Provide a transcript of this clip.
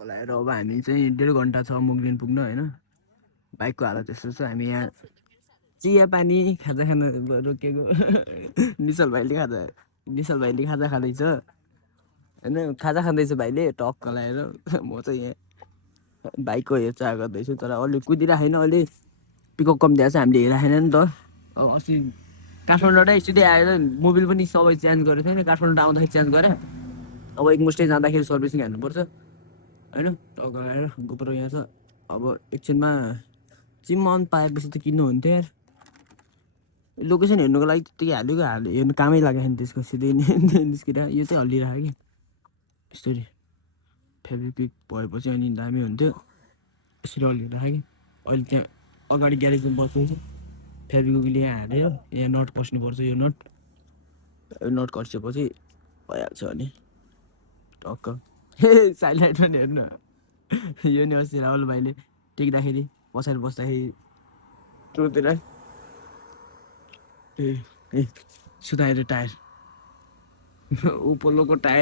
टक्क लगाएर अब हामी चाहिँ 1.5 घन्टा छ मुगलिन पुग्न होइन बाइकको हालत यस्तो छ हामी यहाँ चिया पानी खाजा खान रोकेको निश्चल भाइले खाजा खाँदैछ होइन खाजा खाँदैछ भाइले टक्क लगाएर म चाहिँ यहाँ बाइकको हेरचाह गर्दैछु तर अहिले कुदिरहेको छैन अहिले पिकअप कम दिएको छ हामीले हेरेको छैन नि त अब अस्ति काठमाडौँबाटै सिधै आएर मोबिल पनि सबै चेन्ज गरेको थिएन काठमाडौँ आउँदाखेरि चेन्ज गरेँ अब एकमुष्टै जाँदाखेरि सर्भिसिङ हाल्नुपर्छ होइन टक्क लगाएर गोप्रो यहाँ छ अब एकछिनमा चिमन पाएपछि त किन्नु हुन्थ्यो यार लोकेसन हेर्नुको लागि त्यतिकै हेर्नु कामै लागेको छैन त्यसको सिधै निस्किरहेको यो चाहिँ हल्लिरहेको कि यसरी फेब्रिक्विक भएपछि अनि दामी हुन्थ्यो यसरी हल्लिरहेको कि अहिले त्यहाँ अगाडि ग्यारेजमा बस्नुहुन्छ फेब्रिक्विक यहाँ हाल्यो यहाँ नट कस्नुपर्छ यो नट कसिएपछि भइहाल्छ अनि टक्क साइलाइट पनि हेर्नु यो नि अस्ति राहुल भाइले टेक्दाखेरि पछाडि बस्दाखेरि टोतिर ए सुताएर टायर ऊ पोलोको टायर